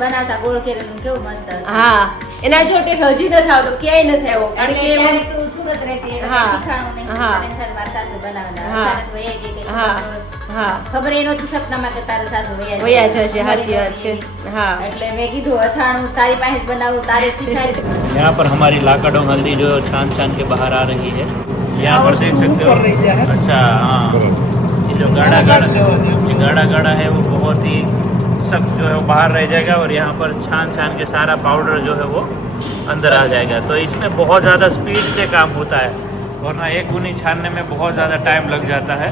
બનાવતા ગોળ કેરીનું કેવું મસ્ત હતું. હા એના જો ટેસ્ટ હજી નથી આવતો, ક્યાંય નથી આવ્યો. કારણ કે ત્યારે તું સુરત રહેતી એટલે હા. શીખાણું નહીં. હા. અને સાથે મારા સાસુ બનાવતા. હા. અચાનક વહી ગઈ કે હા. હા ખબર એ નહોતી સપનામાં કે તારા સાસુ વયા જશે, સાચી વાત છે. હા એટલે મેં કીધું અથાણું તારી પાસે જ બનાવું, તારે શીખાય. यहाँ पर हमारी लाकाडोंग हल्दी जो छान छान के बाहर आ रही है, यहाँ पर देख सकते हो। अच्छा हाँ, ये जो गाढ़ा गाढ़ा है वो बहुत ही सख्त जो है वो बाहर रह जाएगा और यहाँ पर छान छान के सारा पाउडर जो है वो अंदर आ जाएगा। तो इसमें बहुत ज़्यादा स्पीड से काम होता है, वरना एक गुनी छानने में बहुत ज़्यादा टाइम लग जाता है।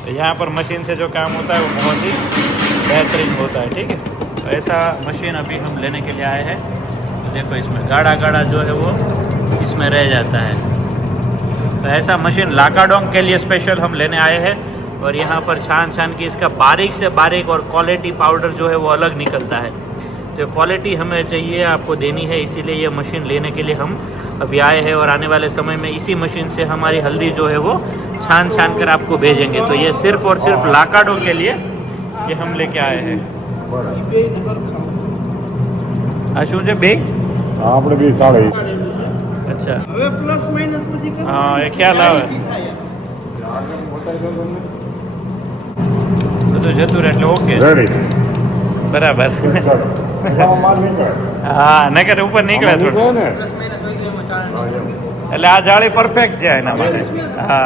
तो यहाँ पर मशीन से जो काम होता है वो बहुत ही बेहतरीन होता है। ठीक है, तो ऐसा मशीन अभी हम लेने के लिए आए हैं। तो देखो इसमें गाढ़ा गाढ़ा जो है वो इसमें रह जाता है। तो ऐसा मशीन लाकाडोंग के लिए स्पेशल हम लेने आए हैं और यहाँ पर छान छान की इसका बारीक से बारीक और क्वालिटी पाउडर जो है वो अलग निकलता है। तो क्वालिटी हमें चाहिए आपको देनी है, इसीलिए ये मशीन लेने के लिए हम अभी आए हैं और आने वाले समय में इसी मशीन से हमारी हल्दी जो है वो छान छान कर आपको भेजेंगे। तो ये सिर्फ और सिर्फ लाकाडोंग के लिए ये हम लेके आए हैं। શું છે બે આપણે બી સાડી. અચ્છા હવે પ્લસ માઇનસ પછી કરો. હા એ ખ્યાલ આવે બધું જતું રહે એટલે ઓકે રેડી બરાબર માલ નીકળે હા નકર ઉપર નીકળે થોડું ને એટલે આ જાળી પરફેક્ટ છે એના માટે હા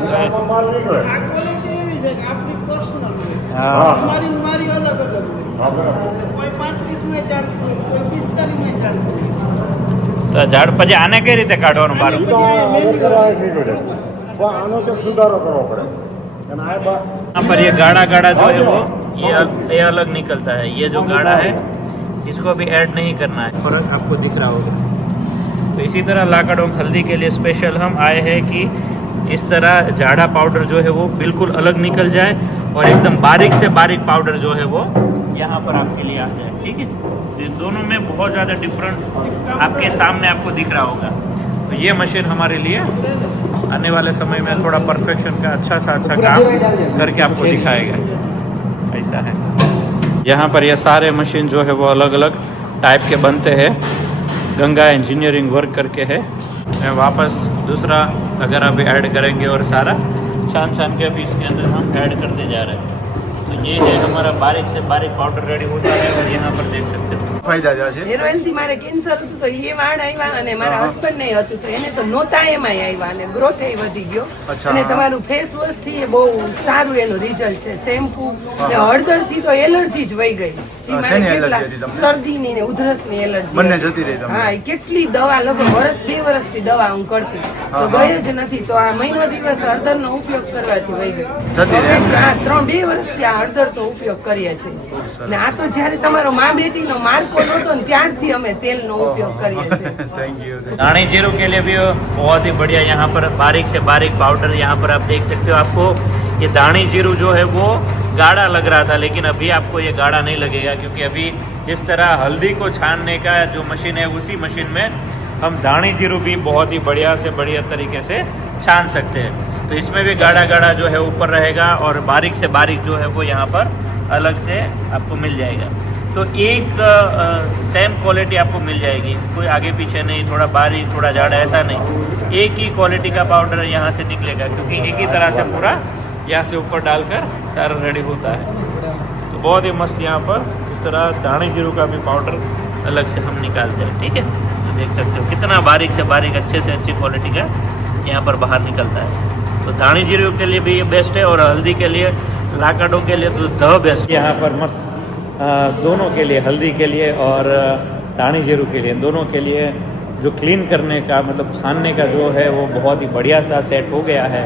બરાબર માલ નીકળે. આ ક્વોલિટી એવી છે કે આપણી પર્સનલ હોય. હા તમારી ને મારી અલગ અલગ હોય. કોઈ 35 માં ચાલતું હોય, કોઈ 45 માં ચાલતું હોય. તો ઝાડ પછી આને કઈ રીતે કાઢવાનું બારું આનો તો સુધારો કરવો પડે અને આ यहाँ पर ये गाढ़ा गाढ़ा जो है वो ये अलग निकलता है। ये जो गाढ़ा है इसको भी ऐड नहीं करना है, फर्क आपको दिख रहा होगा। तो इसी तरह लाकाडोंग हल्दी के लिए स्पेशल हम आए हैं कि इस तरह जाड़ा पाउडर जो है वो बिल्कुल अलग निकल जाए और एकदम बारीक से बारीक पाउडर जो है वो यहाँ पर आपके लिए आ जाए। ठीक है, तो दोनों में बहुत ज़्यादा डिफरेंट आपके सामने आपको दिख रहा होगा। तो ये मशीन हमारे लिए आने वाले समय में थोड़ा परफेक्शन का अच्छा सा अच्छा काम करके आपको दिखाएगा। ऐसा है, यहाँ पर ये सारे मशीन जो है वो अलग अलग टाइप के बनते हैं। गंगा इंजीनियरिंग वर्क करके है। मैं वापस दूसरा अगर आप ऐड करेंगे और सारा छान छान के अभी इसके अंदर हम ऐड करते जा रहे हैं। तो ये है हमारा बारीक से बारीक पाउडर रेडी होता है और यहाँ पर देख सकते हो ફાયદા છે. હેર ઓઇલથી મારે કેન્સર હતું તો એ વાળ આવ્યા અને મારા હસબન્ડને હતું તો એને તો નહોતા એમાંય આવ્યા અને ગ્રોથ એ વધી ગયો. અચ્છા. અને તમારું ફેસ વોશ થી એ બહુ સારું એનું રિઝલ્ટ છે. શેમ્પુ ને હળદર થી તો એલર્જી જ વહી ગઈ. જી મારે શેની કેટલા એલર્જી હતી તમને? શરદીની ને ઉધરસની એલર્જી બંને જતી રહી તમને? હા એ કેટલી દવા લગભગ વર્ષ 2 વર્ષથી દવા હું કરતી તો ગઈ જ નથી. તો આ મહિનો દિવસ હળદરનો ઉપયોગ કરવાથી વહી ગઈ. જતી રહી એમ? હા 2 વર્ષથી આ હળદરનો ઉપયોગ કરીએ છીએ. ને આ તો જ્યારે તમારો મા બેટીનો માર્કો નહોતો ને ત્યારથી અમે તેલનો ઉપયોગ કરીએ છીએ. Thank you. दाणी जीरू के लिए भी बहुत ही बढ़िया यहाँ पर बारीक से बारीक पाउडर यहाँ पर आप देख सकते हो। आपको ये दाणी जीरू जो है वो गाढ़ा लग रहा था, लेकिन अभी आपको ये गाढ़ा नहीं लगेगा क्योंकि अभी जिस तरह हल्दी को छानने का जो मशीन है उसी मशीन में हम दाणी जीरू भी बहुत ही बढ़िया से बढ़िया तरीके से छान सकते हैं। तो इसमें भी गाढ़ा गाढ़ा जो है ऊपर रहेगा और बारीक से बारीक जो है वो यहाँ पर अलग से आपको मिल जाएगा। तो एक सेम क्वालिटी आपको मिल जाएगी, कोई आगे पीछे नहीं, थोड़ा बारीक थोड़ा जाड़ा ऐसा नहीं। एक ही क्वालिटी का पाउडर यहाँ से निकलेगा क्योंकि एक ही तरह से पूरा यहाँ से ऊपर डालकर सारा रेडी होता है। तो बहुत ही मस्त यहाँ पर इस तरह दाणे जीरू का भी पाउडर अलग से हम निकालते हैं। ठीक है, तो देख सकते हो कितना बारीक से बारीक अच्छे से अच्छी क्वालिटी का यहाँ पर बाहर निकलता है। तो दाणे जीरू के लिए भी ये बेस्ट है और हल्दी के लिए लाकाडोंग के लिए तो द बेस्ट। यहाँ पर मस्त दोनों के लिए, हल्दी के लिए और दाणी जीरू के लिए, दोनों के लिए जो क्लीन करने का मतलब छानने का जो है वो बहुत ही बढ़िया सा सेट हो गया है।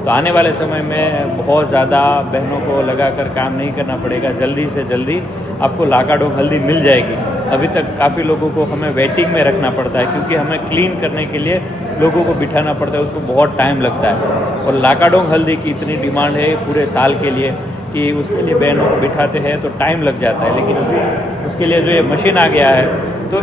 तो आने वाले समय में बहुत ज़्यादा बहनों को लगाकर काम नहीं करना पड़ेगा, जल्दी से जल्दी आपको लाकाडोंग हल्दी मिल जाएगी। अभी तक काफ़ी लोगों को हमें वेटिंग में रखना पड़ता है क्योंकि हमें क्लीन करने के लिए लोगों को बिठाना पड़ता है, उसको बहुत टाइम लगता है। और लाकाडोंग हल्दी की इतनी डिमांड है पूरे साल के लिए कि उसके लिए बहनों को बिठाते हैं तो टाइम लग जाता है। लेकिन अभी उसके लिए जो ये मशीन आ गया है तो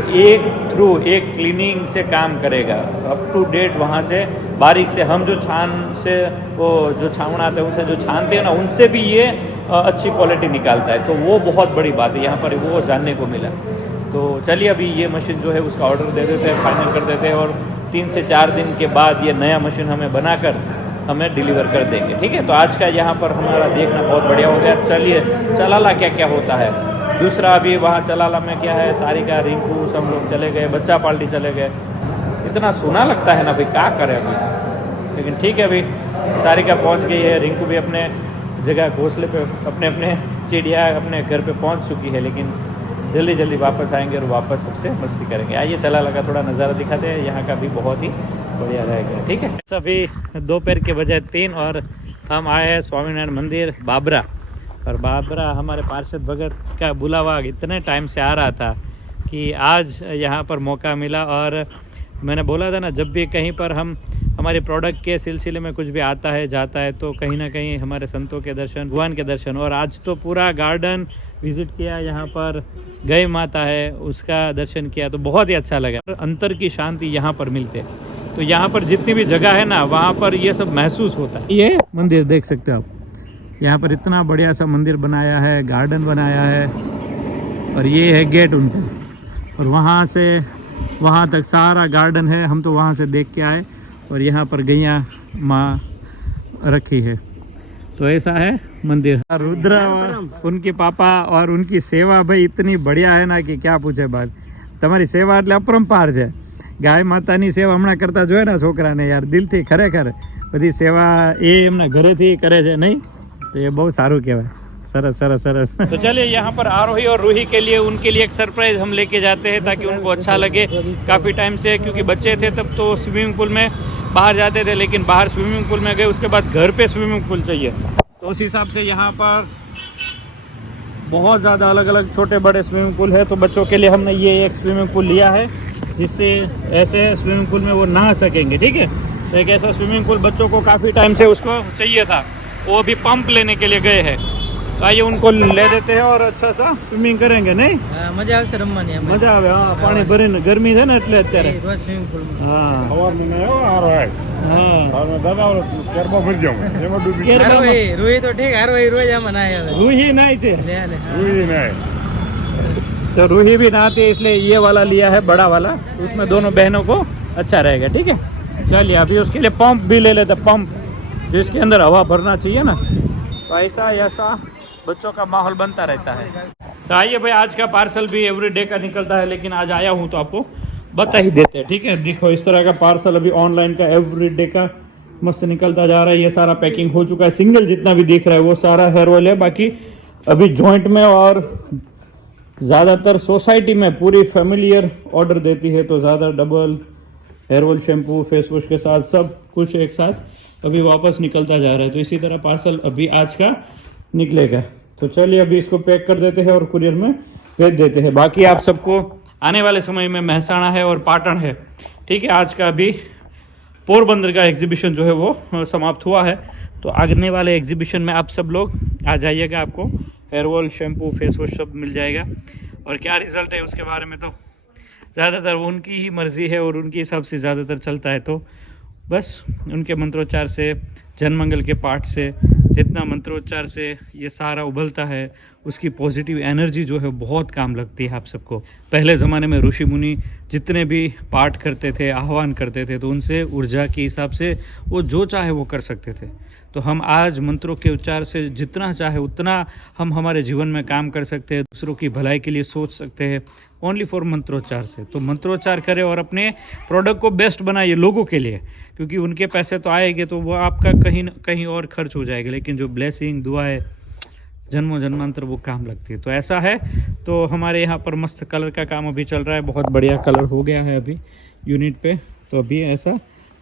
एक क्लीनिंग से काम करेगा, अप टू डेट वहाँ से बारीक से हम जो छान से वो जो छावना आते हैं उनसे जो छानते हैं ना, उनसे भी ये अच्छी क्वालिटी निकालता है। तो वो बहुत बड़ी बात है, यहाँ पर वो जानने को मिला। तो चलिए अभी ये मशीन जो है उसका ऑर्डर दे देते हैं, फाइनल कर देते हैं, और 3 से 4 दिन के बाद ये नया मशीन हमें बनाकर हमें डिलीवर कर देंगे। ठीक है, तो आज का यहाँ पर हमारा देखना बहुत बढ़िया हो गया। चलिए चलाला क्या क्या होता है। दूसरा अभी वहाँ चलाला में क्या है, सारिका रिंकू सब लोग चले गए, बच्चा पार्टी चले गए। इतना सुना लगता है ना भाई, क्या करें अभी। लेकिन ठीक है, अभी सारिका पहुँच गई है, रिंकू भी अपने जगह घोंसले पे अपने अपने चिड़िया अपने घर पे पहुँच चुकी है। लेकिन जल्दी जल्दी वापस आएंगे और वापस सबसे मस्ती करेंगे। आइए चला लगा थोड़ा नज़ारा दिखाते हैं, यहाँ का भी बहुत ही बढ़िया रहेगा। ठीक है, अभी दोपहर के बजाय 3 और हम आए हैं स्वामीनारायण मंदिर बाबरा। और बाबरा हमारे पार्षद भगत का बुलावा इतने टाइम से आ रहा था कि आज यहाँ पर मौका मिला। और मैंने बोला था ना, जब भी कहीं पर हम हमारे प्रोडक्ट के सिलसिले में कुछ भी आता है जाता है तो कहीं ना कहीं हमारे संतों के दर्शन, भगवान के दर्शन। और आज तो पूरा गार्डन विज़िट किया, यहाँ पर गए माता है उसका दर्शन किया, तो बहुत ही अच्छा लगा। अंतर की शांति यहाँ पर मिलते है। तो यहाँ पर जितनी भी जगह है ना, वहाँ पर ये सब महसूस होता है। ये मंदिर देख सकते हो आप, यहाँ पर इतना बढ़िया सा मंदिर बनाया है, गार्डन बनाया है, और ये है गेट उनका। और वहाँ से वहाँ तक सारा गार्डन है, हम तो वहाँ से देख के आए। और यहाँ पर गैया माँ रखी है। तो ऐसा है मंदिर। रुद्र और उनके पापा और उनकी सेवा भाई इतनी बढ़िया है ना कि क्या पूछे बात। તમારી સેવા એટલે અપરંપાર છે। ગાય માતાની સેવા હમણાં કરતા જોયા ना છોકરાને, यार દિલથી ખરેખર બધી સેવા એ એમના ઘરેથી કરે છે નહીં, तो ये बहुत સારું કહેવાય। सरस सरस सरस। तो चलिए यहाँ पर आरोही और रूही के लिए उनके लिए एक सरप्राइज हम लेके जाते हैं ताकि उनको अच्छा लगे। काफ़ी टाइम से, क्योंकि बच्चे थे तब तो स्विमिंग पूल में बाहर जाते थे, लेकिन बाहर स्विमिंग पूल में गए उसके बाद घर पे स्विमिंग पूल चाहिए। तो उस हिसाब से यहाँ पर बहुत ज़्यादा अलग अलग छोटे बड़े स्विमिंग पूल है। तो बच्चों के लिए हमने ये एक स्विमिंग पूल लिया है जिससे ऐसे स्विमिंग पूल में वो नहा सकेंगे। ठीक है, तो एक ऐसा स्विमिंग पूल बच्चों को काफ़ी टाइम से उसको चाहिए था, वो भी पंप लेने के लिए गए हैं। तो आइए उनको ले देते हैं और अच्छा सा स्विमिंग करेंगे। नहीं મજા આવશે રમવાની એમાં। મજા આવે। હા, પાણી ભરીને ગરમી છે ને એટલે અત્યારે। રોજ સ્વિમિંગ પૂલમાં હા સવારનો નહીં આવ્યો, હારો આય. હા, હારો દાદા કેરમાં ભરી જાઉં, એમાં ડૂબી કેરમાં હારો એ રોઈ તો ઠીક, હારો એ રોજ આમાં નાય આવે। रूही नहीं थे, લે લે ડૂબી નહીં. तो रूही भी नहाती है, इसलिए ये वाला लिया है बड़ा वाला। उसमें दोनों बहनों को अच्छा रहेगा। ठीक है, चलिए अभी उसके लिए पंप भी ले लेते, पंप जिसके अंदर हवा भरना चाहिए ना। तो ऐसा बच्चों का माहौल बनता रहता है। तो आइए भाई, आज का पार्सल भी एवरी डे का निकलता है, लेकिन आज आया हूँ तो आपको बता ही देते हैं। ठीक है, देखो इस तरह का पार्सल अभी ऑनलाइन का एवरी डे का मस्त निकलता जा रहा है। ये सारा पैकिंग हो चुका है। सिंगल जितना भी दिख रहा है वो सारा हेयर ऑयल है, बाकी अभी जॉइंट में और ज़्यादातर सोसाइटी में पूरी फैमिलियर ऑर्डर देती है, तो ज़्यादा double hair oil, shampoo, face wash के साथ सब कुछ एक साथ अभी वापस निकलता जा रहा है। तो इसी तरह पार्सल अभी आज का निकलेगा। तो चलिए अभी इसको पैक कर देते हैं और कुरियर में भेज देते हैं। बाकी आप सबको आने वाले समय में महसाणा है और पाटन है। ठीक है, आज का अभी पोरबंदर का एग्जीबिशन जो है वो समाप्त हुआ है। तो आगने वाले एग्जीबिशन में आप सब लोग आ जाइएगा, आपको hair oil, shampoo, face wash सब मिल जाएगा। और क्या रिजल्ट है उसके बारे में तो ज़्यादातर उनकी ही मर्ज़ी है और उनके हिसाब से ज़्यादातर चलता है। तो बस उनके मंत्रोच्चार से, जनमंगल के पाठ से, जितना मंत्रोच्चार से ये सारा उबलता है, उसकी पॉजिटिव एनर्जी जो है बहुत काम लगती है आप सबको। पहले ज़माने में ऋषि मुनि जितने भी पाठ करते थे, आह्वान करते थे, तो उनसे ऊर्जा के हिसाब से वो जो चाहे वो कर सकते थे। तो हम आज मंत्रों के उच्चार से जितना चाहे उतना हम हमारे जीवन में काम कर सकते हैं, दूसरों की भलाई के लिए सोच सकते हैं, ओनली फॉर मंत्रोच्चार से। तो मंत्रोच्चार करें और अपने प्रोडक्ट को बेस्ट बनाइए लोगों के लिए, क्योंकि उनके पैसे तो आएंगे तो वो आपका कहीं न कहीं और खर्च हो जाएगा, लेकिन जो ब्लेसिंग, दुआएं, जन्मों जन्मांतर वो काम लगती है। तो ऐसा है। तो हमारे यहाँ पर मस्त कलर का काम अभी चल रहा है, बहुत बढ़िया कलर हो गया है अभी यूनिट पे। तो अभी ऐसा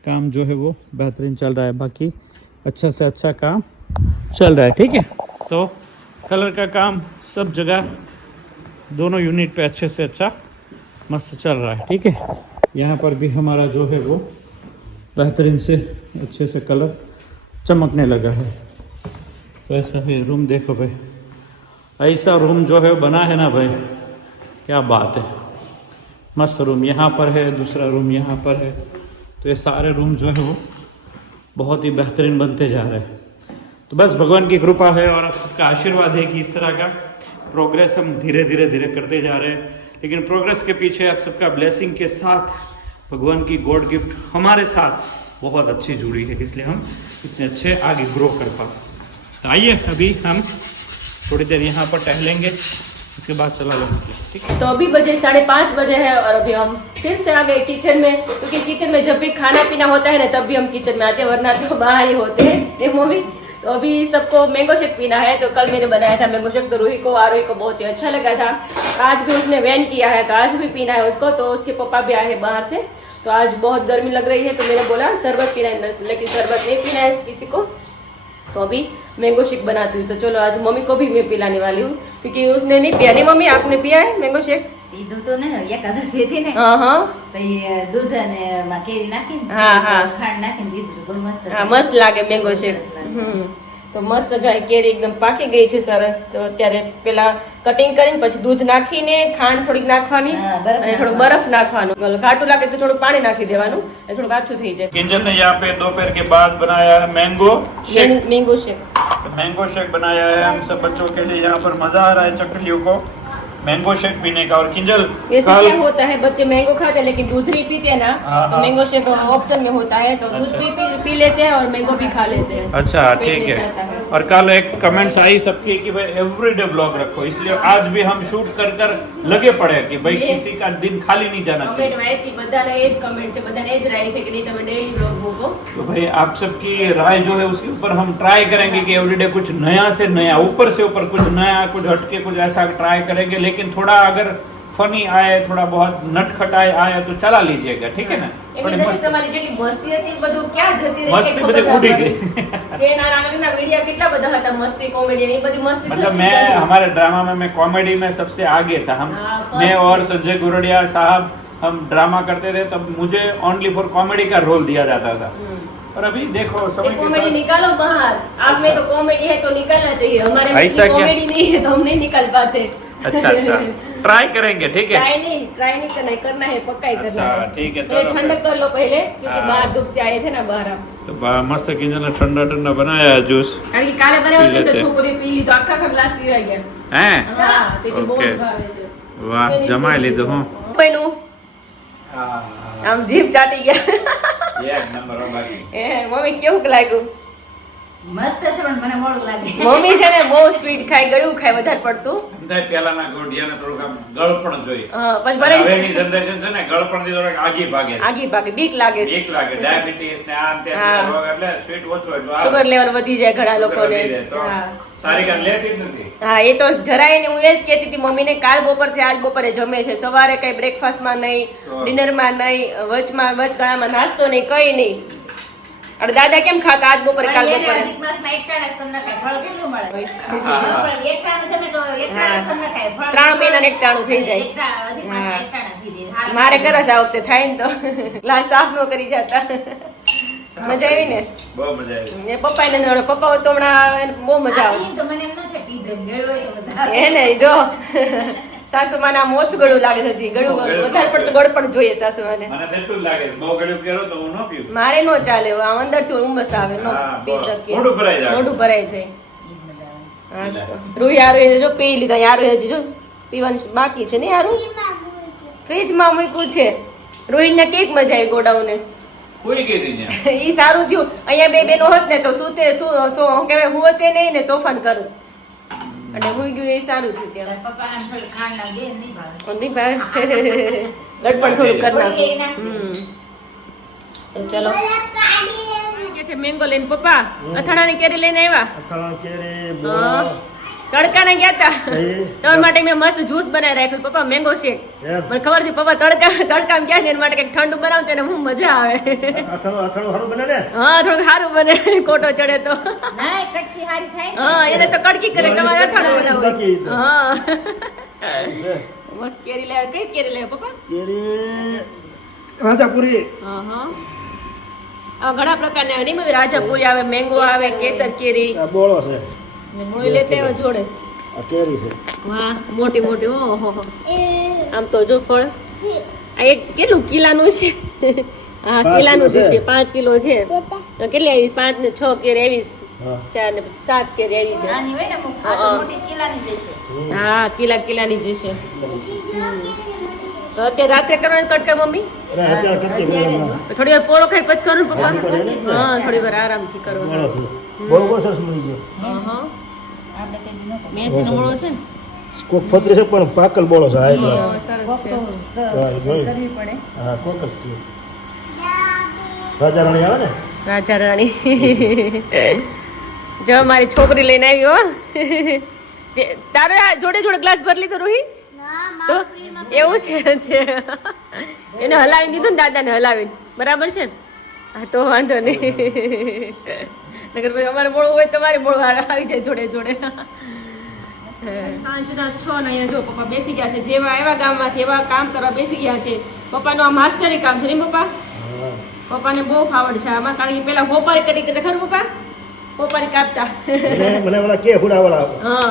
काम जो है वो बेहतरीन चल रहा है, बाकी अच्छा से अच्छा काम चल रहा है। ठीक है, तो कलर का काम सब जगह दोनों यूनिट पे अच्छे से अच्छा मस्त चल रहा है। ठीक है, यहाँ पर भी हमारा जो है वो बेहतरीन से अच्छे से कलर चमकने लगा है। तो ऐसा है। रूम देखो भाई, ऐसा रूम जो है बना है ना भाई, क्या बात है। मस्त रूम यहाँ पर है, दूसरा रूम यहाँ पर है। तो ये सारे रूम जो है वो बहुत ही बेहतरीन बनते जा रहे हैं। तो बस भगवान की कृपा है और आप सबका आशीर्वाद है कि इस तरह का प्रोग्रेस हम धीरे धीरे धीरे करते जा रहे हैं। लेकिन प्रोग्रेस के पीछे आप सबका ब्लेसिंग के साथ भगवान की गॉड गिफ्ट हमारे साथ बहुत अच्छी जुड़ी है, इसलिए हम इतने अच्छे आगे ग्रो कर पाते। तो आइए अभी हम थोड़ी देर यहाँ पर टहलेंगे, उसके बाद चला लेंगे। ठीक है, तो अभी बजे 5:30 बजे है और अभी हम फिर से आ गए किचन में, क्योंकि किचन में जब भी खाना पीना होता है ना तब भी हम किचन में आते हैं, वरना तो बाहर ही होते हैं। देखो मम्मी, तो अभी सबको मैंगो शेक पीना है। तो कल मैंने बनाया था मैंगो शेक, तो रूही को आरोही को बहुत ही अच्छा लगा था। आज भी उसने वैन किया है, तो आज भी पीना है उसको। तो उसके पापा भी आए हैं बाहर से, तो आज बहुत गर्मी लग रही है, तो मैंने बोला शरबत पीना है, लेकिन शरबत नहीं पीना है किसी को। तो अभी मैंगो शेक बनाती हूँ। तो चलो आज मम्मी को भी मैं पिलाने वाली हूँ, क्योंकि उसने नहीं पिया। नहीं मम्मी, आपने पिया है मैंगो शेक? પીધું તો ને એકાદશી હતી ને हाँ हाँ તો એ દૂધ અને એમાં કેરી નાખીને હા, હા. ખાંડ નાખીને પીધું બહુ મસ્ત હા, મસ્ત લાગે મેંગો શેક. તો મસ્ત જાય, કેરી એકદમ પાકી ગઈ છે સરસ. તો અત્યારે પેલા કટિંગ કરીને પછી દૂધ નાખીને ખાંડ થોડીક નાખવાની હા, બરફ અને થોડું બરફ નાખવાનું. ઘાટું લાગે તો થોડું પાણી નાખી દેવાનું એટલે થોડું આછું થઈ જાય. किंजल ने यहाँ पे दोपहर के बाद बनाया है मैंगो शेक। મેંગો શેક. मैंगो शेक बनाया है हम सब बच्चों के लिए। यहाँ पर मजा आ रहा है चकलियों को मैंगो शेक पीने का। और किंजल वैसे क्या होता है, बच्चे मैंगो खाते हैं लेकिन दूध नहीं पीते हैं ना, हाँ, तो हाँ. मैंगो शेक ऑप्शन में होता है, तो दूध पी लेते हैं और मैंगो भी खा लेते हैं. अच्छा पेट ठीक में है। जाता है. और कल एक कमेंट्स आई सबकी कि भाई एवरीडे ब्लॉग रखो, इसलिए आज भी हम शूट कर लगे पड़े कि भाई ये- किसी का दिन खाली नहीं जाना चाहिए। કમેન્ટ વાંચી બધાને એ જ કમેન્ટ છે, બધાને એ જ રાય છે કે નહીં તમે ડેલી બ્લોગ મૂકો. तो भाई आप सबकी राय जो है उसके ऊपर हम ट्राई करेंगे कि एवरीडे कुछ नया से नया, ऊपर से ऊपर कुछ नया, कुछ हटके, कुछ ऐसा ट्राई करेंगे। लेकिन थोड़ा अगर फनी आए, थोड़ा बहुत नटखटाई आए तो चला लीजिएगा, ठीक है ना? એમની थोड़ी નજર मस्त- તમારી કેટલી મસ્તી હતી, બધું ક્યાં જતી રહી મસ્તી કે બધી ખબર ઉડી ના ગઈ. પડી. કે નાના નાના વિડિયા કેટલા બધા હતા, મસ્તી કોમેડી એ બધી મસ્તી मतलब થતી मैं હતી. हमारे ड्रामा में मैं कॉमेडी में सबसे आगे था। हम हाँ, first मैं और में। संजय गुरडिया साहब हम ड्रामा करते थे, तब मुझे ओनली फॉर कॉमेडी का रोल दिया जाता था। और अभी देखो समय ये के कॉमेडी साथ निकालो बाहर. आप में तो कॉमेडी है तो निकालना चाहिए, हमारे में ऐसा क्या? कॉमेडी नहीं है तो हम नहीं निकाल पाते. अच्छा अच्छा ट्राई करेंगे, ठीक है? ट्राई नहीं करना है, पक्का ही करना अच्छा, है. ठीक है, तो चलो ठंडक कर लो पहले, क्योंकि हाँ. बाहर धूप से आए थे ना बाहर आप. तो मस्त किंजल ने ठंडा ठंडा बनाया है जूस કારણ કે કાલે બનાવ્યો હતો પી તો લેતે. છોકરીએ પી લીધો, આખા ગ્લાસ પીવાઈ ગયા. हैं? હા, પેટી બહુ ઓકે. જ ભાવે છે. वाह जमाई लीधो हूँ। બન્યું આમ જીભ ચાટી ગયા. एक नंबर हो बाकी। એ મમ્મી કેવું લાગ્યું? મસ્ત છે પણ મને મોડું લાગે મમ્મી છે ને બહુ સ્વીટ ખાય, ગળ્યું ખાય વધારે પડતું. સમજાય પહેલાના ગોઢિયાને થોડુંક આમ ગળપણ જોઈએ. હા, પછી ભલે હવેની જનરેશન છે ને ગળપણથી થોડાક આગી ભાગે છે. આગી ભાગે, બીક લાગે છે. બીક લાગે. ડાયાબિટીસ ને આ ને તે હા. રોગ એટલે સ્વીટ ઓછું એટલું આવે. શુગર લેવલ વધી જાય ઘણા સુગર લોકોને. વધી જાય તો હા. સારી કામ લેતી જ નથી. હા, એ તો જરાય ને. હું એ જ કહેતી હતી મમ્મીને, કાલ બપોરથી આજ બપોરે જમે છે, સવારે કઈ બ્રેકફાસ્ટમાં નહીં, તો. ડિનરમાં નહીં, વચગાળામાં નાસ્તો નહીં, કઈ નહીં. અને દાદા કેમ ખાતા આજ બપોરે કાલ પણ એને બપોરે? અધિક માસમાં એક ટાણા જ કરી નખાય. ફળ કેટલું મળે? હા. પણ એક ટાણું છે ને તો એક ટાણા જ કરી નખાય. ફળ 3 મહિનાને એક ટાણું થઈ જાય. એક ટાણા, અધિક માસમાં એક ટાણા થઈ જાય. હારા મારે મળે. કરે છે આ વખતે, થાય ને તો ગ્લાસ સાફ ન કરી જતા. મજા આવી ને? બહુ મજા આવી. એ પપ્પા ને જોડે, પપ્પા હોય તો હમણાં એને બહુ મજા આવે. આ પીને તો મને એમ ન થાય પીધું એમ. ગળ્યું હોય તો મજા આવે. હે ને, જો સાસુમાને આમ ઓછું ગળું લાગે છે હજી. ગળું વધારે પડતું ગળ પણ જોઈએ સાસુમાને. મને તો એટલું જ લાગે છે. બહુ ગળ્યું પીરો તો હું ન પીવું. મારે નો ચાલે, આમ અંદરથી ઉમસ આવે, નો હા, પી બરાબર. શકીએ. મોઢું ભરાઈ જાય. મોઢું ભરાઈ જાય. ઈ જ મજા આવે. હા તો. રૂહી હારું જો પી લીધા, હારું હજી જો પીવાનું બાકી છે ને હારું. ફ્રીજમાં મૂક્યું છે. રોહિતને કેક મજા આવી ગોડાઉને. કોઈ ગઈ હતી ત્યાં. ઈ સારું થયું. અહીંયા બે બેનો હોત ને તો શું કહેવાય, હુવતે નહીં ને તોફાન કરું. અને હુઈ ગયું એ સારું થયું ત્યાં. તારા પપ્પાને થોડું ખાંડ નાખ દે, નહીં ભાવે. નહીં ભાઈ ગડપણ થોડું કરી થોડી નાખું. નાખી. તો ચલો કે છે મેંગો લઈને પપ્પા અથાણાની કેરી લઈને આવ્યા. હા. તડકાને ગયા તા તમારા માટે મેં મસ્ત જ્યુસ બનાવી રાખ્યું પપ્પા, મેંગો શેક. મને ખબર હતી પપ્પા તડકામાં ગયા છે એના માટે કંઈક ઠંડુ બનાવતો એને હું મજા આવે. હા, થોડુંક સારું બને, કોટો ચડે તો. ના, એ કટકી હારી થાય ને. હા, એને તો કડકી કરે, તમારે અથાણું બનાવવું. હા. મસ્ત કેરી લે. કઈ કેરી લે પપ્પા? રાજાપુરી હા હા. આવા ઘણા પ્રકારના આવે નહીં મમ્મી? રાજાપુરી આવે, મેંગો આવે, કેસર કેરી. બોળો છે ને મોઈ લેતે હોય જોડે. આ કેરી છે વાહ, મોટી મોટી. ઓહો હો. આમ તો જો ફળ આ એક કેટલું કિલાનું છે? હા, કિલાનું જ છે. 5 કિલો છે. કેટલી આવી? 5 ને 6 કેરી આવી, 4 ને 7 કેરી આવી છે. નાની હોય ને અમુક, આ તો મોટી કિલ્લાની જ છે. હા, કિલાની જ છે. તો અત્યારે રાત્રે કરવાની કટકા મમ્મી? થોડી વાર પોળો ખાઈ પછી કરું પપ્પા? હા, થોડી વાર આરામથી કરવાનું. બહુ સરસ મળી ગયો. હા, આપણે તે દી નહોતો. મેથીનો મોળો છે ને? કોક ફતરી છે પણ પાકલ બોલો છે હાઈ ક્લાસ. સરસ છે. કરવી પડે. હા કોક જ છે. રાજા રાણી આવે ને રાજા રાણી. જો મારી છોકરી લઈને આવી હો. તારે આ જોડે જોડે ગ્લાસ ભરી લીધો રોહી? તો એવું છે. એને હલાવી દીધું ને, દાદાને હલાવીને. બરાબર છે ને? હા, તો વાંધો નહીં. નગર પછી અમારે મોડું હોય તમારે મોડું આવી જાય જોડે જોડે. સાંજના 6 ને અહીંયા જો પપ્પા બેસી ગયા છે. જેવા આવ્યા ગામમાંથી એવા કામ કરવા બેસી ગયા છે. પપ્પાનું આ માસ્ટરી કામ છે ને પપ્પા? પપ્પાને બહુ ફાવડ છે આમાં, કારણ કે પેલા હોપારી કટિંગ કરતા ખરું પપ્પા? હોપારી કાપતા. મને ઓલા કે હુડા વાળા હા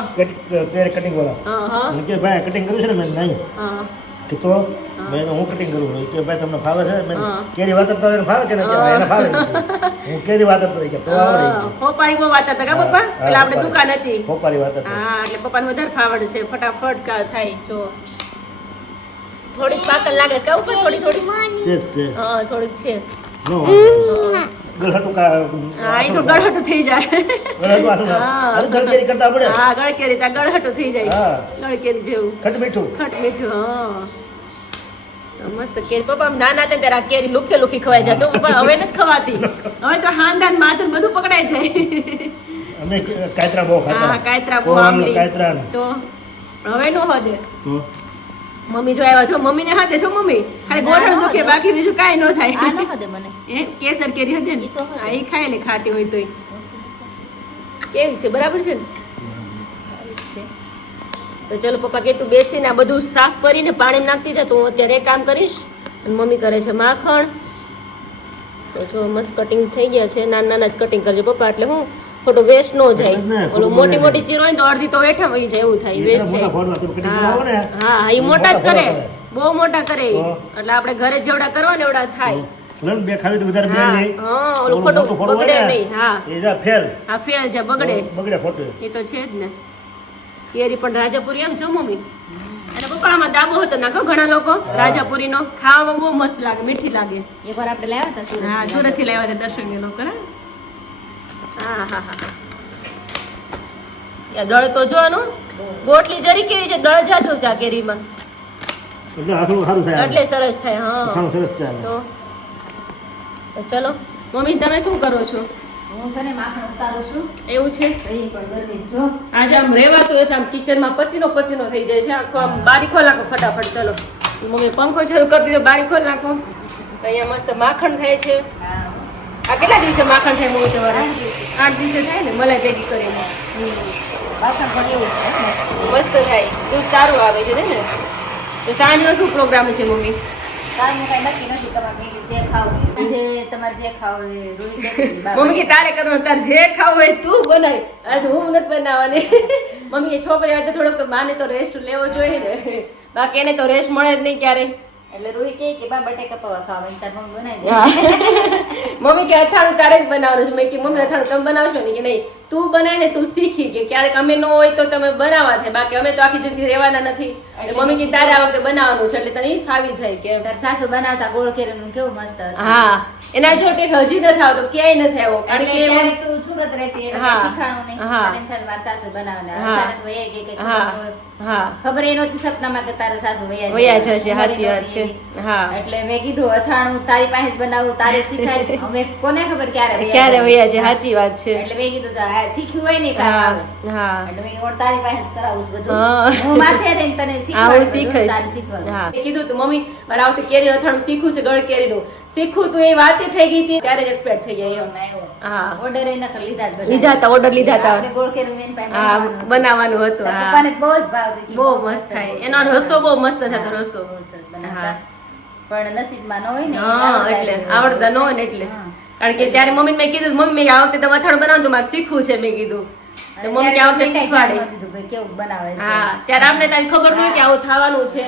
કટિંગ વાળા હા મને કે ભાઈ કટિંગ કર્યું છે ને મેં નહીં હા કે તો મેં હું કટિંગ કરું કે ભાઈ તમને ફાવે છે મેં હા. કેરી વાતરતા હોય એને ફાવે કે ના એને ફાવે હું કેરી વાતરતો હોય કે તો આવડે હોપારી બહુ વાતા હતા કા પપ્પા? પેલા આપણે દુકાન હતી. હોપારી વાતરતો હા, એટલે પપ્પાને વધારે ફાવડ છે. ફટાફટ કા થાય. જો થોડીક પાકલ લાગે છે કા ઉપર? થોડી છે હા, થોડીક છે. નો ગળહટું કા હા, એ તો ગળહટું થઈ જાય. ગળહટું આટલું હા. ગળકેરી કરતા આપણે હા, ગળકેરી ત્યાં ગળહટું થઈ જાય. હા. ગળકેરી જેવું ખટ મીઠું ખટ મીઠું. હા, તો મસ્ત કેરી. પપ્પા આમ નાના હતા ત્યારે આ કેરી લુખે લુખી ખવાઈ જતું, પણ હવે નથી ખવાતી. હવે તો હાંધાન માથું બધું પકડાઈ જાય. અમે કાતરા બહુ ખાતા હા, કાતરા બહુ કોહમનો આંબલી. કાતરા ને. તો પણ હવે નો હોદે. તો મમ્મી જો આવ્યા છો, મમ્મીને હાથે છો મમ્મી? ખાલી ગોઠણ દુખે, બાકી બીજું કાંઈ ન આ થાય. ન હદે મને. એ કેસર કેરી હતી ને, ઈ તો હોય. હા, એ ખાય લે ખાટી હોય તોય. કેવી છે? બરાબર છે ને? તો ચલો પપ્પા કે તું બેસીને આ બધું સાફ કરીને પાણી નાખતી જા, તો હું અત્યારે એ કામ કરીશ. અને મમ્મી કરે છે માખણ. તો જો મસ્ત કટિંગ થઈ ગયા છે. નાના નાના જ કટિંગ કરજો પપ્પા, એટલે હું ખોટો વેસ્ટ ન જાય. ઓલું મોટી મોટી ચીર હોય ને તો અડધી તો એઠા વહી જાય, એવું થાય, વેસ્ટ મોટા જાય. ફોડવા તમે કટિંગ કરાવો ને હા, એ મોટા જ કરે, મોટા બહુ મોટા કરે ઈ. એટલે આપણે ઘરે જેવડા કરવા ને એવડા થાય. લણ બે ખાવી તો વધારે હા, બેન નહીં હા, ઓલું ખોટું મોટું ફોડવું બગડે હોય ને, નહીં. હા, એ જા ફેલ આ ફેલ છે, બગડે. બગડે ખોટું એ તો છે જ ને. કેરી પણ રાજાપુરી એમ છો મમ્મી? અને પપ્પા આમાં દાબો હતો નાખો ઘણા લોકો રાજાપુરીનો. ખાવામાં બહુ મસ્ત લાગે, મીઠી લાગે. એકવાર આપણે લાવ્યા હતા સુરત. હા, સુરત થી લાવ્યા હતા દર્શનીય લોકો. હા હા હા. દળ તો જોવાનું, ગોટલી જરી કેવી છે, દળ જાજો છે આ કેરીમાં, એટલે આથડું સારું થાય એટલે સરસ થાય. હા, ખાણું સરસ ચાલે તો ચલો મમ્મી તમે શું કરો છો? હું છે ને માખણ ઉતારું છું. એવું છે? તો એ પણ ગરમી જ જો. આજે આમ રહેવાતું નથી, આમ કિચનમાં પસીનો પસીનો થઈ જાય છે આખો. આમ બારી ખોલ નાખો ફટાફટ. ચલો મમ્મી પંખો શરૂ કરી દીધો, બારી ખોલ નાખો. તો અહીંયા મસ્ત માખણ થાય છે. હા. આ કેટલા દિવસે માખણ થાય મમ્મી તમારે? 8 દિવસે થાય ને, મલાઈ ભેગી કરીને. માખણ પણ એવું છે. મસ્ત થાય, દૂધ સારું આવે છે ને. તો સાંજનો શું પ્રોગ્રામ છે મમ્મી? કાંઈ કાંઈ નક્કી નથી. તમારે મેગી જે ખાવું જે તમારે જે ખાવું એ રોહી કરી મમ્મી કે તારે કરવાનું, તારે જે ખાવું હોય તું બનાય. આજે હું નથી બનાવવાની. મમ્મી એ છોકરી આવે તો થોડોક તો માને તો રેસ્ટ લેવો જોઈએ ને, બાકી એને તો રેસ્ટ મળે જ નહીં ક્યારે. એટલે રોહી કે બા બટેકા પૌવા ખાવા તાર મમ્મી બનાવી દે. મમ્મી કે અથાણું તારે જ બનાવવાનું છે. મેં કે મમ્મી અથાણું તમે બનાવશો ને? કે નહીં, તું બનાય ને તું શીખી. કે ક્યારેક અમે ન હોય તો તમે બનાવવા થાય, બાકી અમે તો આખી જિંદગી રહેવાના નથી. એટલે મમ્મી કે તારે આ વખતે બનાવવાનું છે, એટલે તને ઈ ફાવી જાય. કે તાર સાસુ બનાવતા ગોળ કેરીનું કેવું મસ્ત હતું. હા, એના જો ટેસ્ટ હજી નથી આવતો, ક્યાંય નથી આવ્યો. કારણ એટલે કે ત્યારે તું સુરત રહેતી એટલે હા. કાંઈ શીખાણું નહીં. હા. તને એમ થાય મારા સાસુ બનાવવાના. હા. અચાનક વહી ગઈ કે હા હા ખબર એ નહોતી સપનામાં કે તારા સાસુ વયા વયા જશે, સાચી વાત છે. હા, એટલે મેં કીધું અથાણું તારી પાસે જ બનાવું, તારે શીખાય. અમે કોને ખબર ક્યારે ક્યારે જાય. વયા છે, સાચી વાત છે. એટલે મેં કીધું તો આ શીખ્યું હોય ને કામ હા આવે. હા એટલે મેં કીધું તારી પાસે જ કરાવું છું બધું. હા. હું માથે રહીને તને હા, હું શીખવાડું બધું, શીખીશ. તારે શીખવાનું. હા, મેં કીધું તું મમ્મી મારે આ વખતે કેરીનું અથાણું શીખવું છે, ગળ કેરીનું શીખવું. તો એ વાત થઈ ગઈ હતી ત્યારે જ એક્સપેક્ટ થઈ ગયા એમ. હા, ઓર્ડર એ નકર લીધા જ બધા. લીધા હતા, order લીધા હતા. આપણે ગોળ કેરીનું એની પાસે હા, બનાવવાનું હતું. બનાવવાનું હતું. તારા હા, પપ્પાને બહુ જ ભાવતું કે બહુ મસ્ત થાય. એનો રસો બહુ મસ્ત થતો રસો. બહુ સરસ બનાવતા. હા. પણ નસીબમાં ન હોય ને હા, એટલે આવડતા ન હોય ને એટલે. હા. કારણ કે ત્યારે મમ્મી મેં કીધું મમ્મી આ વખતે તમે અથાણું બનાવો તો મારે શીખવું છે. મેં કીધું તો મમ્મી કે આ વખતે શીખવાડે. કેવું બનાવે છે. હા, ત્યારે આપણે તારી ખબર ન હોય કે આવું થવાનું છે.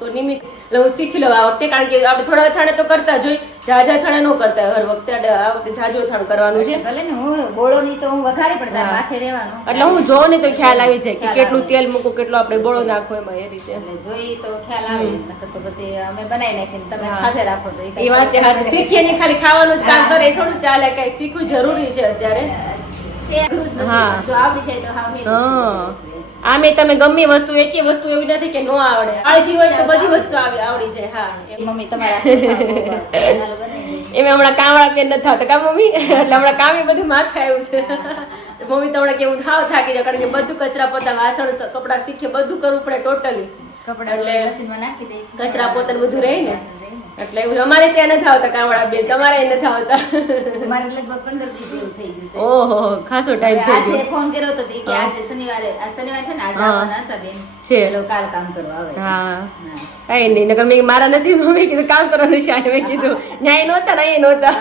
તો નિમિત્ત એટલે હું શીખી લઉં આ વખતે, કારણ કે આપણે થોડા અથાણે તો કરતા જોઈ, જાજા અથાણે ન કરતા હર વખતે. આ વખતે જાજુ અથાણ કરવાનું છે. ભલે ને હું બોળો ની તો હું વઘારે પણ તાર માથે રહેવાનું. એટલે હું જોઉં ને તો ખ્યાલ આવી જાય કે કેટલું તેલ મૂકું, કેટલો આપણે બોળો નાખવો એમાં, એ રીતે. એટલે જોઈ તો ખ્યાલ આવે. નકર તો પછી અમે બનાવી નાખીને તમે ખાધે રાખો તો એ વાત હાથ શીખીએ ને ખાલી ખાવાનું જ કામ કરે એ થોડું ચાલે, કઈ શીખવું જરૂરી છે અત્યારે. હા. જો આવડી જાય તો હાવ હા. આમે તમે ગમે વસ્તુ એકે વસ્તુ એવી નથી કે ન આવડે, કાળજી હોય તો બધી વસ્તુ આવડી જાય. હા, મમ્મી તમારા હાથનું બનાવી દે. એમાં હમણાં કામવાળા બેન નથી થતા કા મમ્મી, એટલે હમણાં કામે બધું માથે આવ્યું છે. મમ્મી તો હમણાં કેવું થાવ થાકી જાય, કારણ કે બધું કચરા પોતા, વાસણ, કપડા શીખે, બધું કરવું પડે ટોટલી. કપડા એટલે મશીનમાં નાખી દે, કચરા પોતા બધું રહે ને, એટલે એવું અમારે ત્યાં નથી આવતા કામવાળા બેન, તમારે નથી આવતા. મારે લગભગ 15 દિવસ જેવું થઈ ગયું છે. ઓહો, ખાસો ટાઈમ થઈ આજે ગયો ફોન કર્યો તો કે આજે શનિવારે, આ શનિવાર છે ને, આજે આવવાના હતા બેન છે. એટલે કાલ કામ કરવા આવે. હા, કઈ નહીં, નકર મેં મારા નસીબ મમ્મી કીધું કામ કરવાનું છે. મેં કીધું ન્યાય નહોતા ને અહીં નહોતા.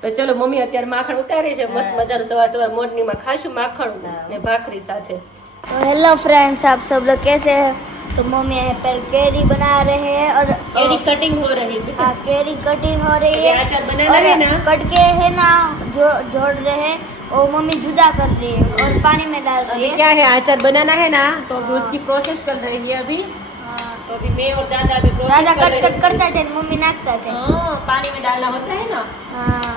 તો ચલો મમ્મી અત્યારે માખણ ઉતારે છે મસ્ત મજાનું, સવાર મોર્નિંગમાં ખાશું માખણ ને ભાખરી સાથે. तो हेलो फ्रेंड्स, आप सब लोग कैसे हैं? तो मम्मी यहाँ पर कैरी बना रहे हैं और केरी कटिंग हो रही है. हाँ, कैरी कटिंग हो रही है अचार बनाना है ना, कट के है ना जो जोड़ रहे हैं वो मम्मी जुदा कर रही है और पानी में डाल रही अभी है. क्या है अचार बनाना है ना, तो अभी उसकी प्रोसेस चल रही है अभी. हाँ, तो अभी मैं और दादा अभी दादा प्रोसेस कट करता है, मम्मी नाकता है. हाँ, पानी में डालना होता है ना. हाँ,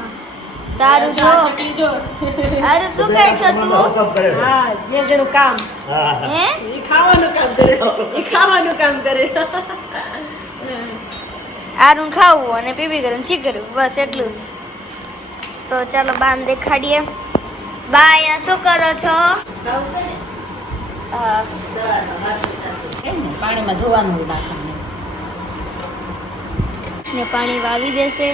तारू जो चटनी जो अरे શું કહે છો તું? હા, જેનું કામ હે? એ ખાવાનું કામ કરે, એ ખાવાનું કામ કરે. આરું ખાવું અને પીપી કરવું, શી કરવું, બસ એટલું. તો ચાલો બાન દેખાડીએ. બા અહીંયા શું કરો છો? ખાવું છે ને? હા, સવારમાં ભાખરી સાથે. કેમ ને? પાણીમાં ધોવાનું હોય બાસણને. ને પાણી વાવી દેશે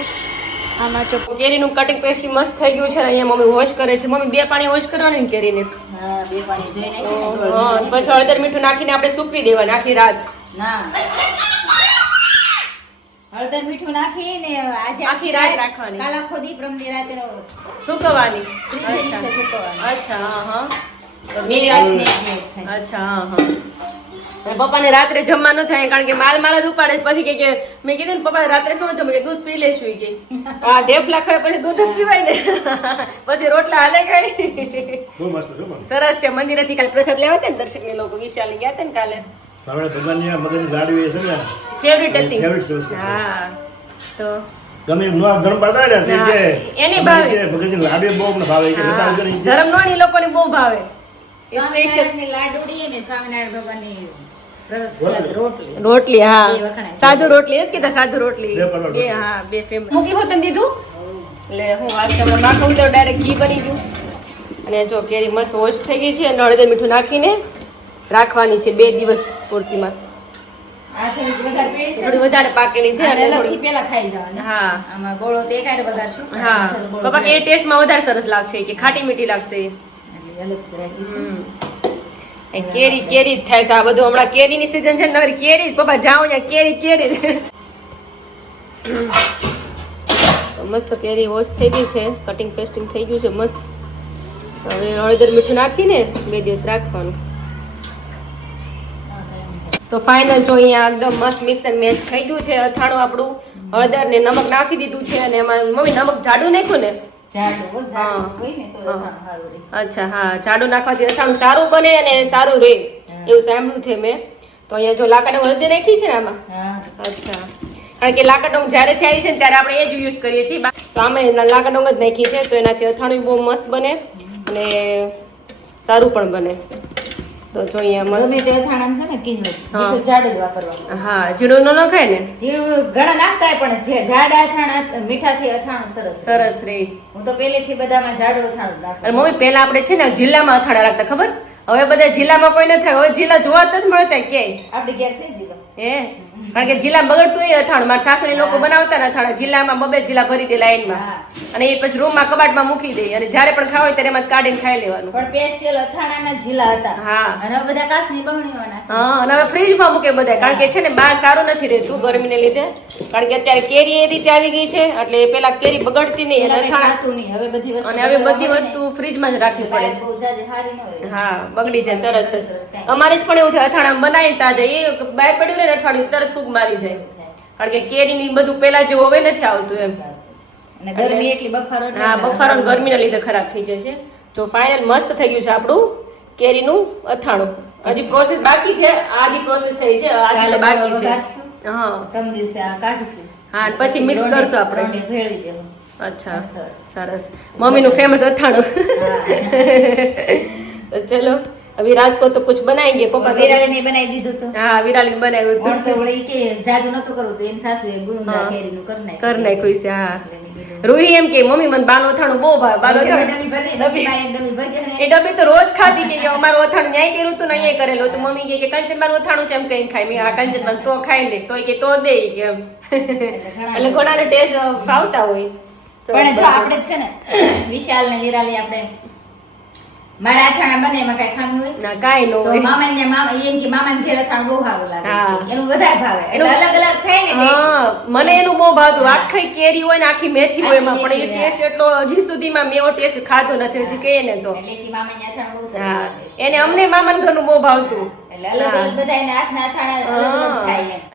આમાં. જો કેરીનું કટિંગ પેસ્ટ મસ્ત થઈ ગયું છે. અહીંયા મમ્મી વોશ કરે છે. મમ્મી 2 પાણી વોશ કરવાની ને કેરીને. હા, 2 પાણી ધોઈ હા, નાખીને પછી હળદર મીઠું નાખીને આપણે સૂકવી દેવાની આખી રાત. ના, હળદર મીઠું નાખીને આજે આખી રાત રાખવાની. કાલ આખો દી પ્રમદી રાતે સુકવવાની. ત્રીજે દિવસે સુકવવાની. અચ્છા, હા હા. તો બે રાતને એક દિવસ થાય. અચ્છા, હા હા. અને પપ્પાને રાત્રે જમવાનું થાય, કારણ કે માલ જ ઉપાડે. પછી કે મેં કીધું ને પપ્પા રાત્રે શું જમે, કે દૂધ પી લેશું કે. આ ઢેફલા ખાય પછી દૂધ જ પીવાય ને. પછી રોટલા હાલે ખાય. સરસ છે. મંદિરેથી કાલે પ્રસાદ લેવા હતા ને દર્શક લોકો, વિશાલ ગયા હતા ને કાલે. ભગવાનની આ મગજની ગાડી છે ને, ફેવરિટ હતી. ફેવરિટ છે. હા, તો ગમે નો ધર્મ પાડતા ને તે કે એની ભાવે. કે ભગતજી લાડુ બહુ મને ભાવે કે નતા કરી કે ધર્મ નો એ લોકોને બહુ ભાવે. સ્પેશિયલ સ્વામિનારાયણની લાડુડી અને સ્વામિનારાયણ ભગવાનની રોટલી. રોટલી. હા, એ વખણાય. સાદુ રોટલી નથી કીધા, સાદુ રોટલી. બે પણ રોટલી. હા, 2 ફેમ મૂકી હોત ને દીધું. એટલે હું વાત છે હમણાં નાખું તો ડાયરેક્ટ ઘી બની ગયું. અને જો કેરી મસ્ત વોશ થઈ ગઈ છે અને હળદર મીઠું નાખીને રાખવાની છે 2 દિવસ પૂરતીમાં. આ થોડીક વધારે પેલી છે. થોડી વધારે પાકેલી છે આને અને અલગથી થોડી. પેલા ખાઈ જવાની. હા. આમાં ગોળો તો એકારે વઘારશું. હા, થોડો ગોળો પપ્પા કે એ ટેસ્ટમાં વધારે સરસ લાગશે, કે ખાટી મીઠી લાગશે. એટલે અલગથી રાખીશું. એ કેરી કેરી જ થાય છે આ બધું. હમણાં કેરીની સીઝન છે ને, નવરી કેરી જ. પપ્પા જાઓ અહીંયા કેરી કેરી. તો મસ્ત કેરી વોશ થઈ ગઈ છે, કટિંગ પેસ્ટિંગ થઈ ગયું છે મસ્ત. હવે હળદર મીઠું નાખીને 2 દિવસ રાખવાનું. તો ફાઇનલ જો અહીંયા એકદમ મસ્ત મિક્સ એન્ડ મેચ થઈ ગયું છે અથાણું આપણું. હળદર ને નમક નાખી દીધું છે અને એમાં મમ્મી નમક જાડું નાખ્યું ને. જાડું હોય ને તો અથાણું સારું રહે. અચ્છા, હા, જાડું નાખવાથી અથાણું સારું બને અને સારું રહે એવું સાંભળ્યું છે મેં. તો અહીંયા જો લાકડા હળદી નાખી છે ને આમાં. હા. અચ્છા, કારણ કે લાકડા જ્યારે આવી છે ને ત્યારે આપણે એ જ યુઝ કરીએ છીએ. તો આમે લાકડા જ નાખી છે, તો એનાથી અથાણું બહુ મસ્ત બને અને સારું પણ બને. તો જો અહીંયા મસ્ત. ગમે તે અથાણામાં છે ને કીધું હા. મીઠું જાડું જ વાપરવાનું. હા, જીરું ન નખાય ને. જીરું ઘણા નાખતા હોય પણ જે જાડા અથાણા મીઠાથી અથાણું સરસ રહે. સરસ રે. હું તો પહેલેથી બધામાં જાડું અથાણું જ અને નાખું. મમ્મી પહેલા આપણે છે ને જિલ્લામાં અથાણા રાખતા, ખબર? હવે બધા જિલ્લામાં કોઈ ન થાય. હવે જિલ્લા જોવા જ નથી મળતા ક્યાંય. આપડી ઘેર છે જીરો. હે, કારણ કે જિલ્લા બગડતું એ અથાણું. મારા સાસરી લોકો બનાવતા ને અથાણા જિલ્લામાં 2 જિલ્લા ભરી દે લાઈનમાં. હા. અને એ પછી રૂમમાં કબાટમાં મૂકી દે અને જ્યારે પણ ખાવ હોય ત્યારે એમાં કાઢીને ખાઈ લેવાનું. પણ સ્પેશિયલ અથાણાના ઝીલા હતા. હા. અને હવે બધા કાચની બરણીઓના. હા, અને હવે ફ્રીજમાં મૂકે બધા, કારણ કે છે ને બહાર સારું નથી રહેતું ગરમીને લીધે, કારણ કે અત્યારે કેરી એ રીતે આવી ગઈ છે એટલે પેલા કેરી બગડતી નહીં અને પેલા કંઈ અથાણા ખાતું નહીં. હવે બધી વસ્તુ અને હવે બધી બગડવા વસ્તુ ફ્રીજમાં જ રાખવી મળે ને. પડે. બહુ જાજી હારી ન હોય. હા, બગડી જાય તરત જ. અમારે જ પણ એવું થાય, અથાણા બનાવી તાજા એ બહાર પડ્યું ને અઠવાડિયું તરત ફૂગ મારી જાય, કારણ કે કેરીની બધું પેલા જેવું હવે નથી આવતું એમ. અને ગરમી એટલી બફારો એટલે હા, બફારો ને ગરમીના લીધે ખરાબ થઈ જશે. તો ફાઇનલ મસ્ત થઈ ગયું છે આપણું કેરીનું અથાણું. હજી પ્રોસેસ બાકી છે, આધી પ્રોસેસ થઈ છે, આધી તો બાકી છે. હા પ્રથમ દિવસે આ કાઢીશું. હા, અને પછી મિક્સ કરશું આપણે. રોટલી ભેળવી દેવું. અચ્છા, સરસ. મમ્મીનું ફેમસ અથાણું. તો ચલો अभी रात को तो कुछ बनाएंगे पापा. વિરાલીને બનાવી દીધું તો. हाँ, विराली बनाવ્યું પણ હતું. તો વળી કે જાદુ નતું કરવું તો એની સાસુએ ગુંદા કેરીનું કરી નાખ્યું. કર નાખ્યું છે. હા, રૂહી એમ કે મમ્મી મને બાનું અથાણું બહુ ભાવે. બાનું અથાણું ડબ્બી ભરી દે, ડબ્બીમાં એક ડબ્બી ભરી દે ને. એ ડબ્બી તો રોજ ખાતી હતી કે અમારું અથાણું ન્યાય કર્યું હતું ને અહીંયા કરેલું હતું. મમ્મી કે કંચન મારું અથાણું છે એમ કઈ ખાય. મેં આ કંચન મારું તો ખાઈ લે, તો કે તો દે કે એમ. એટલે ઘણાને ટેસ્ટ ભાવતા હોય. પણ જો આપણે જ છે ને વિશાલ ને વિરાલી આપણે મારા અથાણા બને એમાં કઈ ખામી હોય ના, કાંઈ ન તો હોય. મામા એમ કે મામાને ઘેર અથાણું બહુ સારું હા. લાગે, એનું વધારે ભાવે. એટલે અલગ અલગ થાય ને taste. હા, મને એનું બહુ ભાવતું. આખી કેરી હોય ને આખી મેથી હોય એમાં, આખી પણ એ મેથી, ટેસ્ટ એટલો હજી સુધીમાં મેં એવો ટેસ્ટ ખાધો નથી હજી કહીએ ને તો. એટલે કે મામાને અથાણું બહુ સરસ હા, લાગે. એને અમને મામાના ઘરનું બહુ ભાવતું. એટલે અલગ અલગ બધા એના હાથના અથાણા અલગ અલગ થાય એમ.